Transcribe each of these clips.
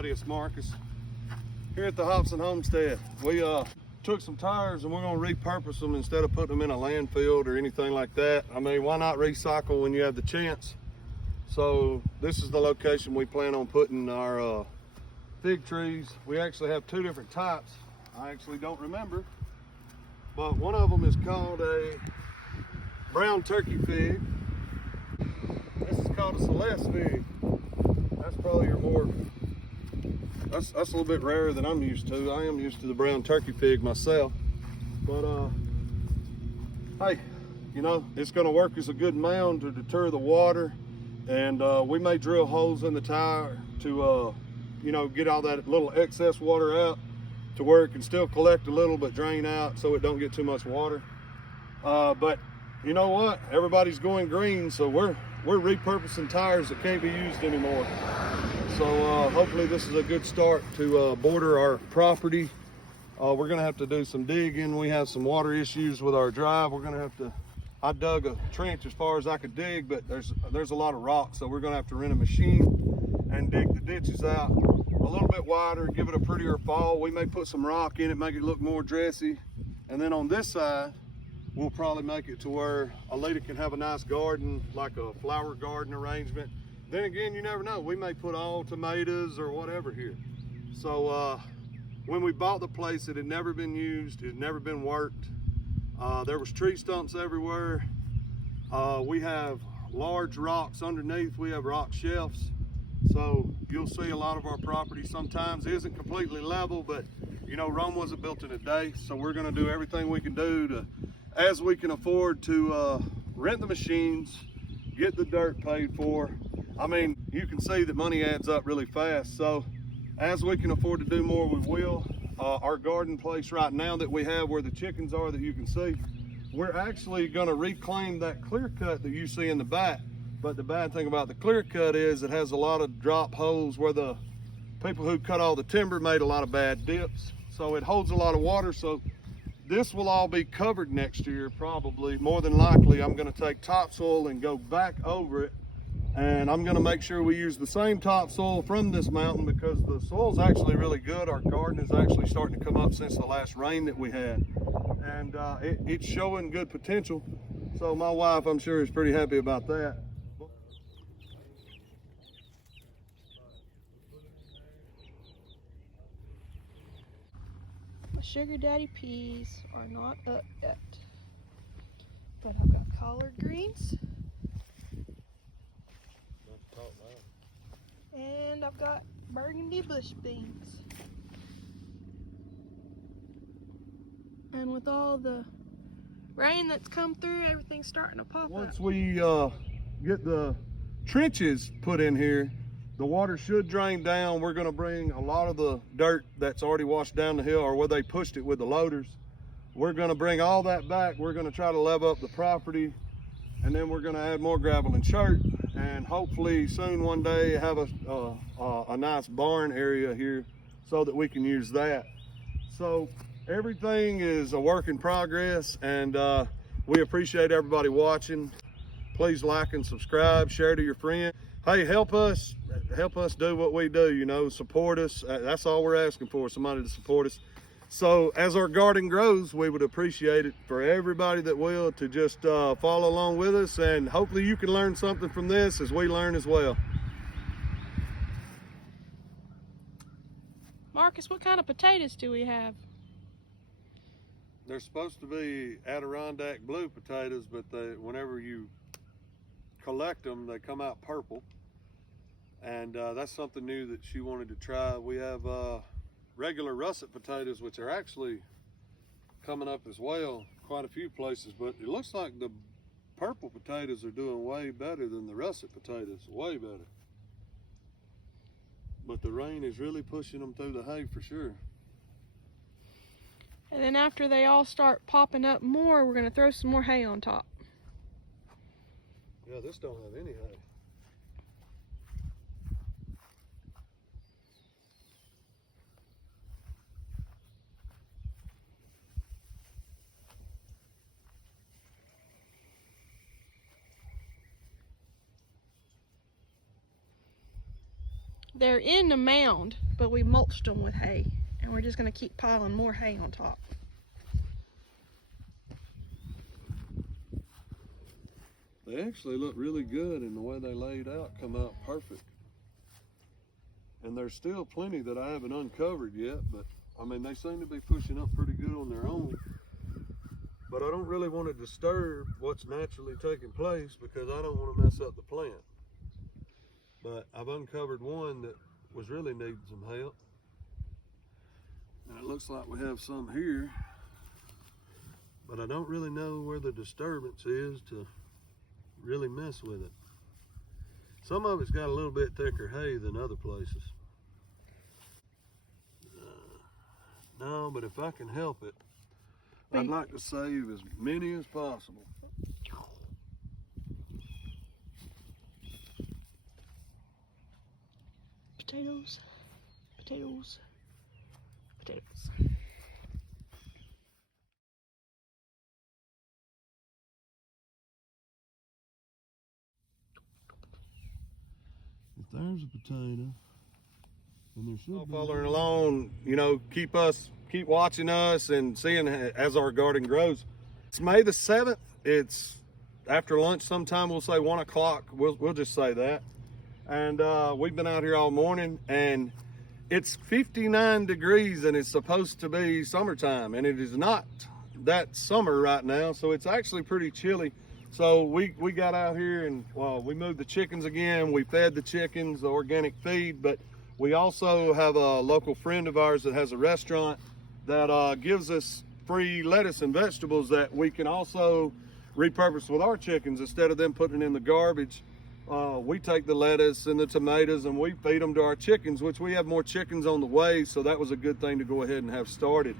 everybody, it's Marcus here at the Homestead. We took some tires and we're going to repurpose them instead of putting them in a landfill or anything like that. I mean, why not recycle when you have the chance? So this is the location we plan on putting our fig trees. We actually have two different types. I actually don't remember, but one of them is called a brown turkey fig. This is called a Celeste fig. That's probably your more, that's a little bit rarer than I'm used to. I am used to the brown turkey fig myself. But hey, you know, it's gonna work as a good mound to deter the water. And we may drill holes in the tire to, you know, get all that little excess water out to where it can still collect a little but drain out so it don't get too much water. But you know what? Everybody's going green, so we're repurposing tires that can't be used anymore. So hopefully this is a good start to border our property. We're gonna have to do some digging. We have some water issues with our drive. We're gonna have to, I dug a trench as far as I could dig, but there's a lot of rocks, so we're gonna have to rent a machine and dig the ditches out a little bit wider, give it a prettier fall. We may put some rock in it, make it look more dressy. And then on this side, we'll probably make it to where a lady can have a nice garden, like a flower garden arrangement. Then again, you never know. We may put all tomatoes or whatever here. So when we bought the place, it had never been used. It had never been worked. There was tree stumps everywhere. We have large rocks underneath. We have rock shelves. So you'll see a lot of our property sometimes isn't completely level, but you know, Rome wasn't built in a day. So we're gonna do everything we can do to, as we can afford to rent the machines, get the dirt paid for. I mean, you can see that money adds up really fast. So as we can afford to do more, we will. Our garden place right now that we have where the chickens are that you can see, we're actually gonna reclaim that clear cut that you see in the back. But the bad thing about the clear cut is it has a lot of drop holes where the people who cut all the timber made a lot of bad dips. So it holds a lot of water. So this will all be covered next year, probably. More than likely, I'm gonna take topsoil and go back over it. And I'm gonna make sure we use the same topsoil from this mountain because the soil's actually really good. Our garden is actually starting to come up since the last rain that we had. And it's showing good potential. So my wife, I'm sure, is pretty happy about that. My sugar daddy peas are not up yet, but I've got collard greens and I've got burgundy bush beans. And with all the rain that's come through, everything's starting to pop up. Once we get the trenches put in here, the water should drain down. We're gonna bring a lot of the dirt that's already washed down the hill or where they pushed it with the loaders. We're gonna bring all that back. We're gonna try to level up the property, and then we're gonna add more gravel and chert, and hopefully soon one day have a nice barn area here so that we can use that. So everything is a work in progress, and we appreciate everybody watching. Please like and subscribe, share to your friends. Hey, help us do what we do, you know, support us. That's all we're asking for, somebody to support us. So as our garden grows, we would appreciate it for everybody that will to just follow along with us, and hopefully you can learn something from this as we learn as well. Marcus, what kind of potatoes do we have? They're supposed to be Adirondack blue potatoes, but whenever you collect them, they come out purple. And that's something new that she wanted to try. We have regular russet potatoes, which are actually coming up as well, quite a few places, but it looks like the purple potatoes are doing way better than the russet potatoes, way better. But the rain is really pushing them through the hay for sure. And then after they all start popping up more, we're gonna throw some more hay on top. Yeah, this don't have any hay. They're in the mound, but we mulched them with hay, and we're just going to keep piling more hay on top. They actually look really good, and the way they laid out come out perfect. And there's still plenty that I haven't uncovered yet, but I mean, they seem to be pushing up pretty good on their own. But I don't really want to disturb what's naturally taking place because I don't want to mess up the plant. But I've uncovered one that was really needing some help. And it looks like we have some here. But I don't really know where the disturbance is to really mess with it. Some of it's got a little bit thicker hay than other places. No, but if I can help it, I'd like to save as many as possible. Potatoes, potatoes, potatoes. If there's a potato, and there should be. Following along, you know, keep watching us and seeing as our garden grows. It's May the 7th. It's after lunch sometime. We'll say 1 o'clock. We'll just say that. And we've been out here all morning, and it's 59 degrees, and it's supposed to be summertime, and it is not that summer right now. So it's actually pretty chilly. So we got out here and, well, we moved the chickens again. We fed the chickens the organic feed, but we also have a local friend of ours that has a restaurant that gives us free lettuce and vegetables that we can also repurpose with our chickens. Instead of them putting it in the garbage, we take the lettuce and the tomatoes and we feed them to our chickens, which we have more chickens on the way, so that was a good thing to go ahead and have started.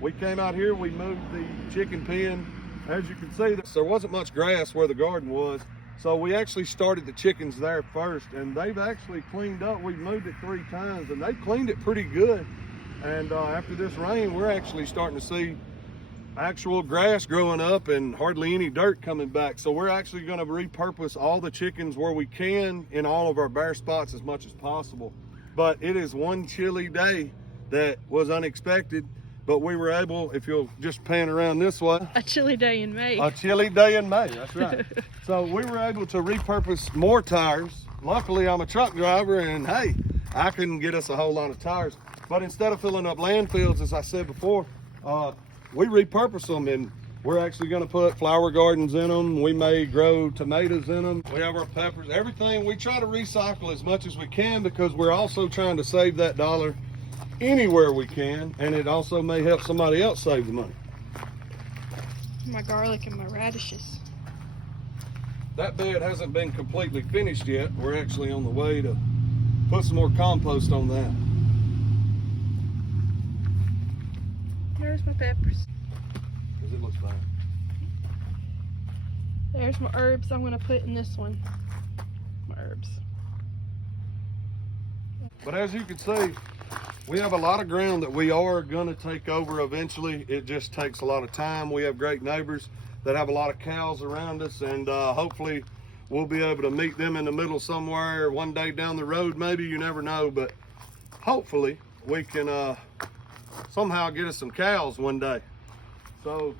We came out here, we moved the chicken pen. As you can see, there wasn't much grass where the garden was, so we actually started the chickens there first, and they've actually cleaned up. We've moved it 3 times, and they've cleaned it pretty good. And after this rain, we're actually starting to see actual grass growing up and hardly any dirt coming back. So we're actually going to repurpose all the chickens where we can in all of our bare spots as much as possible. But it is one chilly day that was unexpected. But we were able, if you'll just pan around this way. A chilly day in May. A chilly day in May, that's right. So we were able to repurpose more tires. Luckily, I'm a truck driver, and hey, I couldn't get us a whole lot of tires. But instead of filling up landfills, as I said before, we repurpose them, and we're actually gonna put flower gardens in them. We may grow tomatoes in them. We have our peppers, everything. We try to recycle as much as we can because we're also trying to save that dollar anywhere we can, and it also may help somebody else save the money. My garlic and my radishes. That bed hasn't been completely finished yet. We're actually on the way to put some more compost on that. There's my peppers. Because it looks fine. There's my herbs I'm going to put in this one. My herbs. But as you can see, we have a lot of ground that we are going to take over eventually. It just takes a lot of time. We have great neighbors that have a lot of cows around us, and hopefully we'll be able to meet them in the middle somewhere one day down the road. Maybe, you never know, but hopefully we can somehow get us some cows one day. So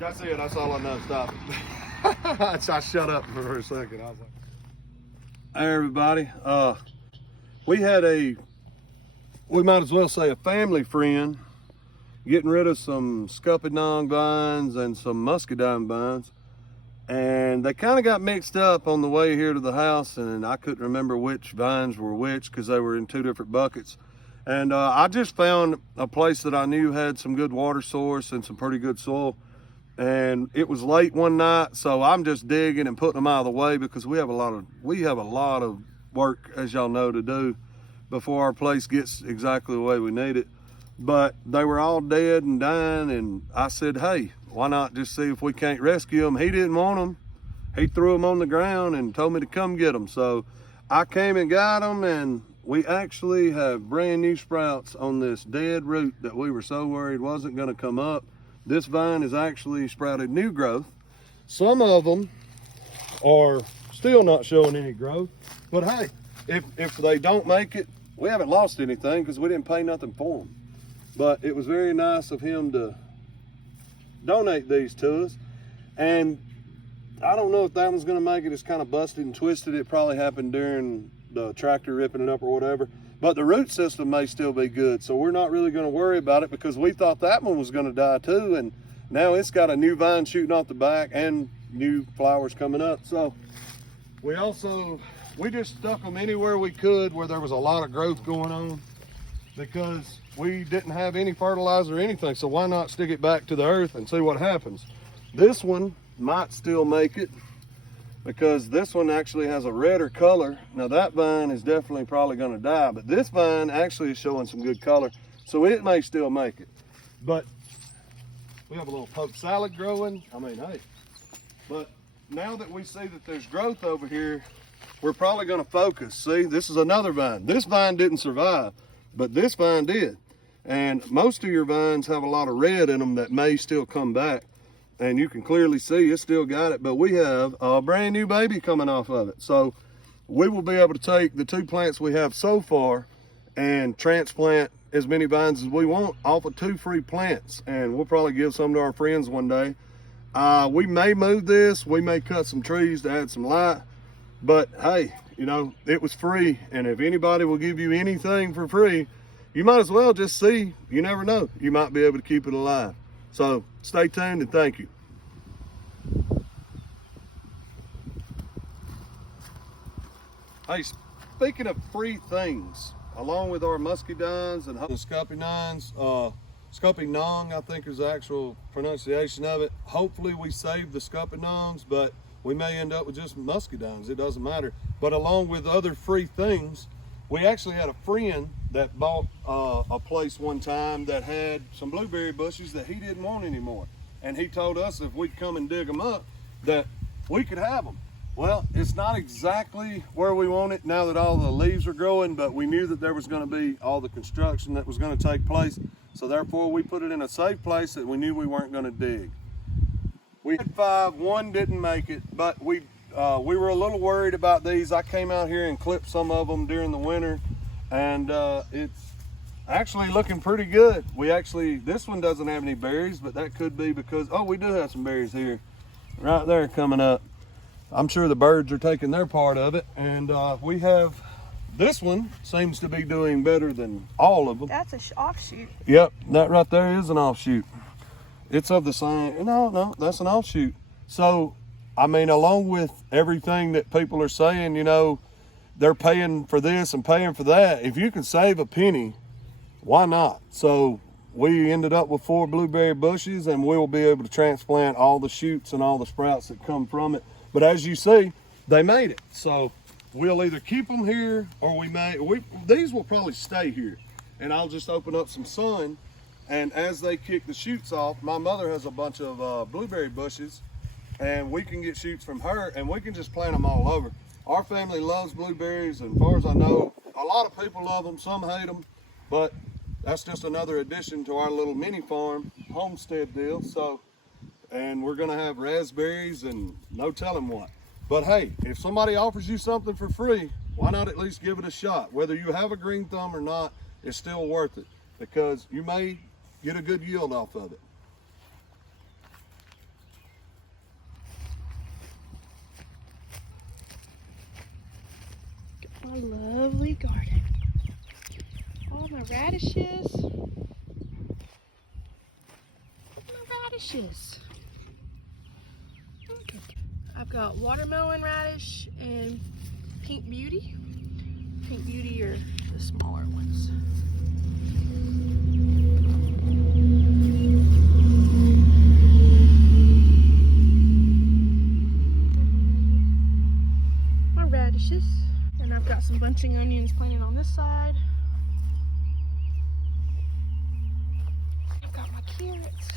that's it. That's all I know. Stop it. I shut up for a second. I was like, hey everybody. We had we might as well say a family friend getting rid of some scuppernong vines and some muscadine vines. And they kind of got mixed up on the way here to the house, and I couldn't remember which vines were which because they were in 2 different buckets. And I just found a place that I knew had some good water source and some pretty good soil. And it was late one night, so I'm just digging and putting them out of the way because we have a lot of work, as y'all know, to do before our place gets exactly the way we need it. But they were all dead and dying, and I said, hey, why not just see if we can't rescue them? He didn't want them. He threw them on the ground and told me to come get them. So I came and got them, and we actually have brand new sprouts on this dead root that we were so worried wasn't going to come up. This vine has actually sprouted new growth. Some of them are still not showing any growth, but hey, if they don't make it, we haven't lost anything because we didn't pay nothing for them. But it was very nice of him to donate these to us. And I don't know if that one's gonna make it. It's kind of busted and twisted. It probably happened during the tractor ripping it up or whatever. But the root system may still be good. So we're not really gonna worry about it because we thought that one was gonna die too. And now it's got a new vine shooting off the back and new flowers coming up. So we just stuck them anywhere we could where there was a lot of growth going on because we didn't have any fertilizer or anything. So why not stick it back to the earth and see what happens? This one might still make it because this one actually has a redder color. Now that vine is definitely probably gonna die, but this vine actually is showing some good color. So it may still make it. But we have a little poke salad growing. I mean, hey, but now that we see that there's growth over here, we're probably gonna focus. See, this is another vine. This vine didn't survive, but this vine did. And most of your vines have a lot of red in them that may still come back. And you can clearly see it's still got it, but we have a brand new baby coming off of it. So we will be able to take the 2 plants we have so far and transplant as many vines as we want off of 2 free plants. And we'll probably give some to our friends one day. We may move this, we may cut some trees to add some light, but hey, you know, it was free. And if anybody will give you anything for free, you might as well just see. You never know, you might be able to keep it alive. So stay tuned and thank you. Hey, speaking of free things, along with our muscadines and the scuppernines, scuppernong, I think is the actual pronunciation of it. Hopefully we save the scuppernongs, but we may end up with just muscadines. It doesn't matter. But along with other free things, we actually had a friend that bought a place one time that had some blueberry bushes that he didn't want anymore. And he told us if we'd come and dig them up, that we could have them. Well, it's not exactly where we want it now that all the leaves are growing, but we knew that there was gonna be all the construction that was gonna take place. So therefore we put it in a safe place that we knew we weren't gonna dig. We had 5, 1 didn't make it, but we were a little worried about these. I came out here and clipped some of them during the winter, and it's actually looking pretty good. This one doesn't have any berries, but that could be because, oh, we do have some berries here, right there coming up. I'm sure the birds are taking their part of it, and we have, this one seems to be doing better than all of them. That's an offshoot. Yep, that right there is an offshoot. It's of the same, no, that's an offshoot. So, I mean, along with everything that people are saying, you know, they're paying for this and paying for that. If you can save a penny, why not? So we ended up with 4 blueberry bushes, and we will be able to transplant all the shoots and all the sprouts that come from it. But as you see, they made it. So we'll either keep them here or these will probably stay here. And I'll just open up some sun, and as they kick the shoots off, my mother has a bunch of blueberry bushes, and we can get shoots from her, and we can just plant them all over. Our family loves blueberries, and as far as I know, a lot of people love them, some hate them, but that's just another addition to our little mini farm homestead deal. So, and we're gonna have raspberries and no telling what. But hey, if somebody offers you something for free, why not at least give it a shot? Whether you have a green thumb or not, it's still worth it because you may get a good yield off of it. My lovely garden. All my radishes. Okay. I've got watermelon radish and pink beauty. Pink beauty are the smaller ones. My radishes. And I've got some bunching onions planted on this side. I've got my carrots.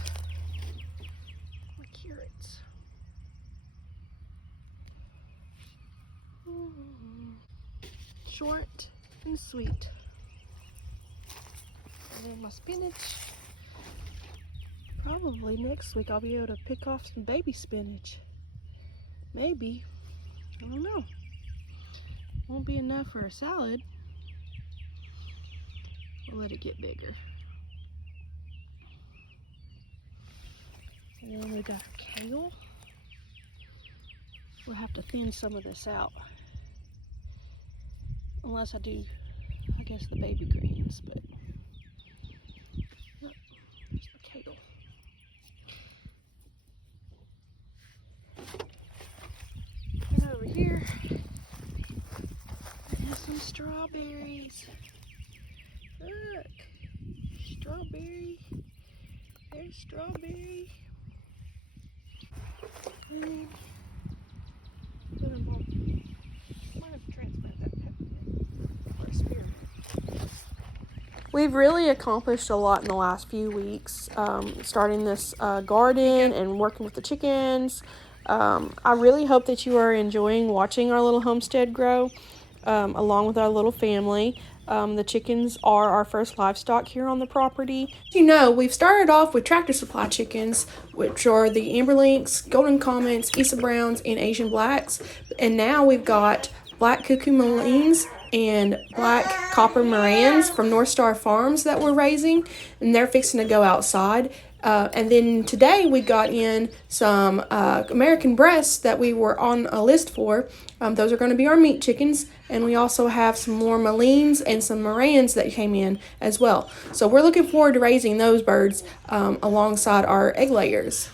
Short and sweet. And then my spinach. Probably next week I'll be able to pick off some baby spinach. Maybe. I don't know. Won't be enough for a salad. We'll let it get bigger. And then we got our kale. We'll have to thin some of this out. Unless I do, I guess, the baby greens, but oh, there's the kale. And over here, I have some strawberries. Look, strawberry. There's strawberry. And might have to transplant that peppermint or a spearmint. We've really accomplished a lot in the last few weeks, starting this garden and working with the chickens. I really hope that you are enjoying watching our little homestead grow, along with our little family. The chickens are our first livestock here on the property. As you know, we've started off with Tractor Supply chickens, which are the Amberlinks, Golden Comets, Isa Browns, and Asian Blacks. And now we've got Black Cuckoo Malines and Black Copper Morans from North Star Farms that we're raising, and they're fixing to go outside. And then today we got in some American breasts that we were on a list for. Those are going to be our meat chickens, and we also have some more Malines and some Morans that came in as well. So we're looking forward to raising those birds alongside our egg layers.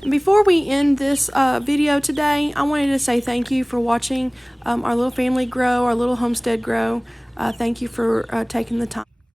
And before we end this video today, I wanted to say thank you for watching our little family grow, our little homestead grow. Thank you for taking the time.